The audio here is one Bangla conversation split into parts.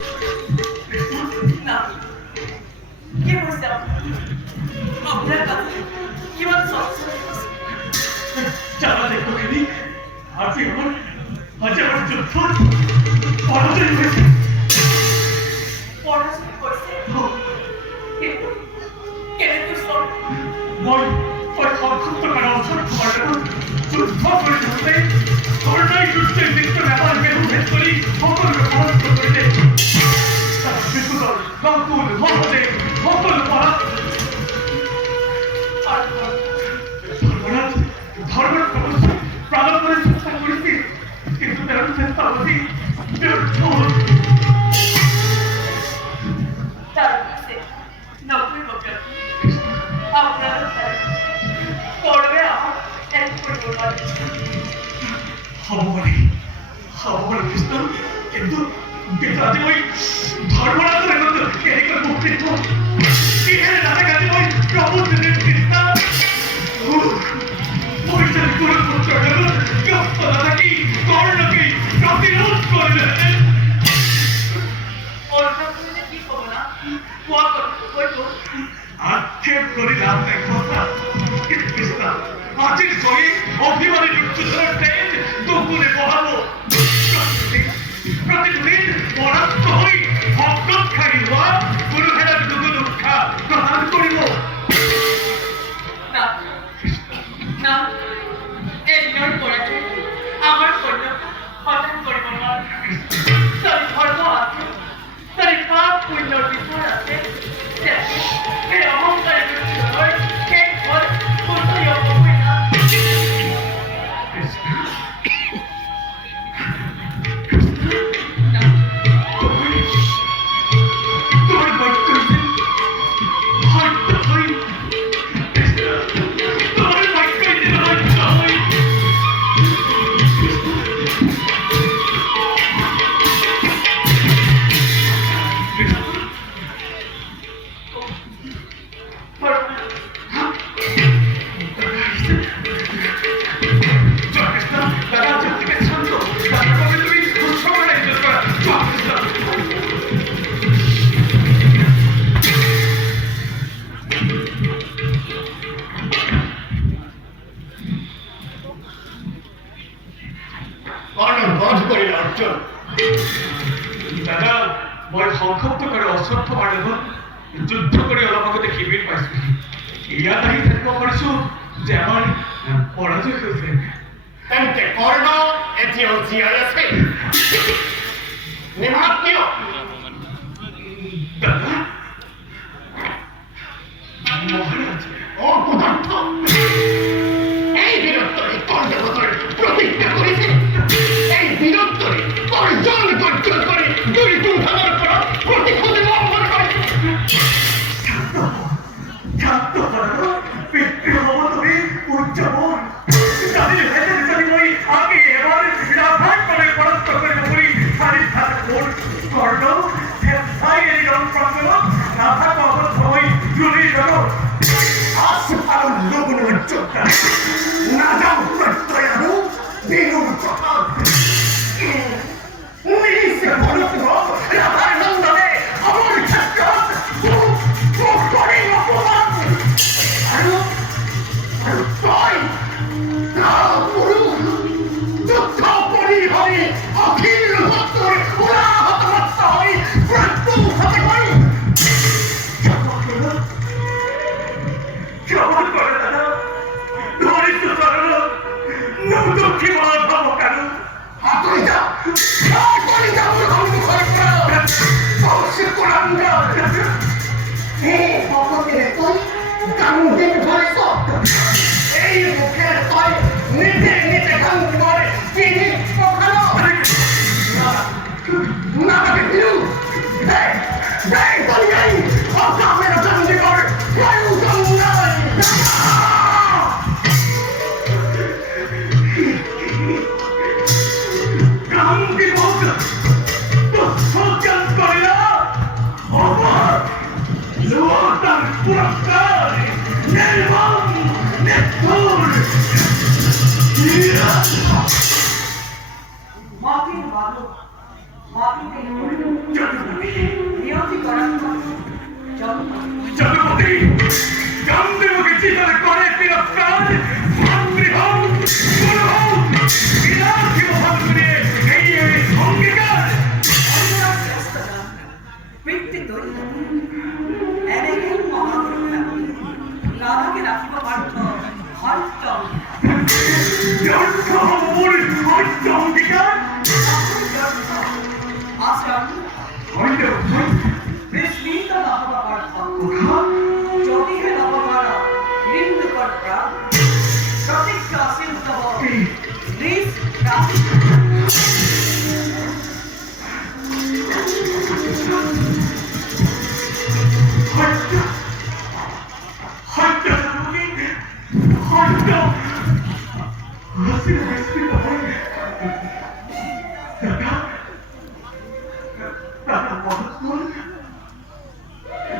না, কি হয়েছে আপনার কাছে কিভাবে সবসময় যারা দেখবেনি আজ আমার যুদ্ধ পরাজয় হয়েছে। পড়াশোনা করছে কিন্তু কেন সব মই সংক্ষিপ্ত করা অসংখ্য পারলেও যুদ্ধ করে ধরতে করোনায় যুদ্ধের মৃত্যু ব্যাপারকে উল্লেখ করি সকলকে পরাস্ত করিতে তার বিশুদল নকুল মহাদেব সকল ধর্মরাজ ধর্মের সমস্যা প্রাণপণে চেষ্টা করেছি কিন্তু তার চেষ্টা অতি ব্যর্থ। তার কাছে নকল বকার আপনারা করবে আমার এক পরিবার হবরে কৃষ্ণ কিন্তু বেতাজে ওই ধর্মরাজের মতো এদিকে মুক্তির এখানে রাজা কাজে ওই প্রবুদ্ধের কৃষ্ণ পরিচয় করে করতে হলো রাজাকে কর্ণকে প্রতিরোধ করে কি করবো না করবো আক্ষেপ করে লাভ নেই কথা কিন্তু কৃষ্ণ আজের জয়ে অভিমানী যুদ্ধের তেজ দুপুরে বহাবো প্রতিদিন পরাস্ত হই অজ্ঞাখারী হওয়া গুরুহেরার দুঃখ দুঃখা প্রদান করিব না না এই নিয়ম করেছে আমার কন্য হঠাৎ করবো না তার ধর্ম আছে তার পাপ পুণ্যর বিচার আছে এই অহংকারের বিরুদ্ধে হয় সেই ফল কোথায় অবশ্যই না তোমার বাক্য হয়তো হই তোমার বাক্য হয়তো হই দাদা মই সংক্ষিপ্ত করে অশ্ৰদ্ধ পাৰব যুদ্ধ কৰি অলপ আগতে শিবিৰ পাইছো ইয়াত আহি থাকিব পাৰিছো যে আমাৰ পৰাজয় হৈছে তেন্তে কৰ্ণ এতিয়াও জীয়াই আছে নিমাত কিয় দাদা মহাৰাজ অপদার্থ এই বীরত্বরে কর্ণবতরে প্রতিজ্ঞা করেছে এই বীরত্বরে অর্জন গর্জন করে দুই দুর্ঘানোর পর প্রতিশোধ লঙ্ঘন করে শান্ত হলো পিতৃ হব তুমি উচ্চমন জানি ভেতরে যদি মই আগে এবার রাধার করে পরাস্ত করে বলি সারি সাথে কোন কর্ণ সাই এই রং প্রঙ্গল রাধা কবর হই জুলি জগৎ আসফাল লগ্ন উচ্চতা না যাও প্রত্যয়ানু বিনুর কথা নিসে বলত রাধার নন্দনে অমর ক্ষেত্র করে অপমান আর তাই না পুরুষ যুদ্ধ পরিহরে অখিল ভক্তর ওরা হতমত্ত হই প্রত্যু হতে পারি কেমন করে দাদা ধরিত সরল নৌদক্ষী বলা ভাব কেন হাতইটা হাতইটা মুখম করে পড়া বসে কোলাঙ্গা এই পকেটে তুই কান্দে ধরে সব এই মুখের তুই নিতে নিতে কান্দ করে তিনি পখানো না না দিলু দেখ দেখ বলিয়াই আপনা মেরা কান্দে করে বায়ু গঙ্গা কান্দি মুখ তো সজ্জন করে না অমর লোটার পুরস্কার নির্মম লইল এনেকেই মহাগুৰু লাগি নানাকে ৰাখিব পাৰ্থ সত্যম আশ্ৰম বিস্মিত নহব পাৰ্থ যদিহে নৱমাৰ নিন্দুকৰ প্ৰাণ প্ৰতিজ্ঞা আছিল তব নিজ প্ৰাণ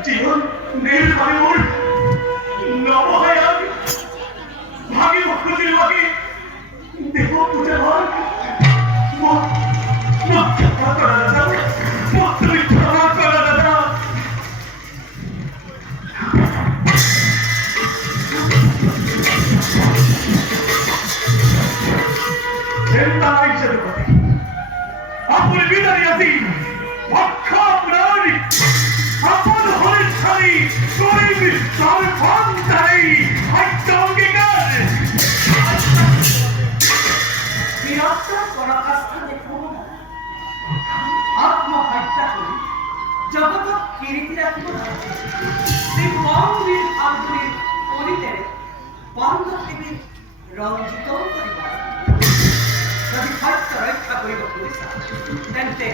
জীবন নীল ভাঙে নবহায়ান ভাগে ভক্তদের ভাগে দেব পূজা হয় আপনি বিদায় আছি ভক্ষা প্রাণী আপন হয়ে ছাড়ি গরিব সর্বন্তাই হত্যা অঙ্গীকার বীরত্ব পরাকাষ্ঠা দেখব না আত্মহত্যা করি জগত কীর্তি রাখিব না শ্রীভঙ্গীর আব্দুলের করিতে বন্ধ পৃথিবী রঞ্জিত করিব যদি সত্য রক্ষা করিব পুলিশ তেন্তে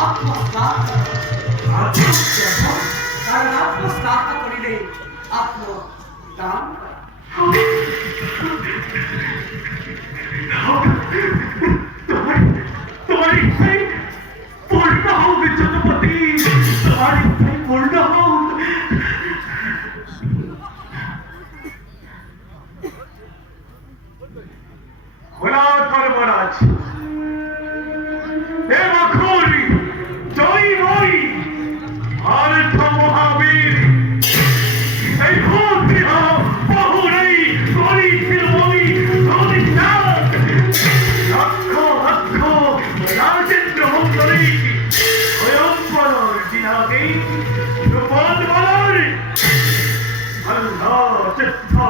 আত্মস্থান কারণ আত্মস্থান করিলে আত্মদান তোমার ইচ্ছাই পূর্ণ হোক যদুপতি তোমার ইচ্ছাই পূর্ণ হোক খোলা ধর্মরাজ হে মখুরি জয় বই ভারত মহাবীর এই ভূতি বহুরই গরি ফিরবই গরি চাঁদ লক্ষ লক্ষ রাজেন্দ্র মন্ডলী স্বয়ংবর জিনাকে রূপদ বলার আল্লাহ চিত্তা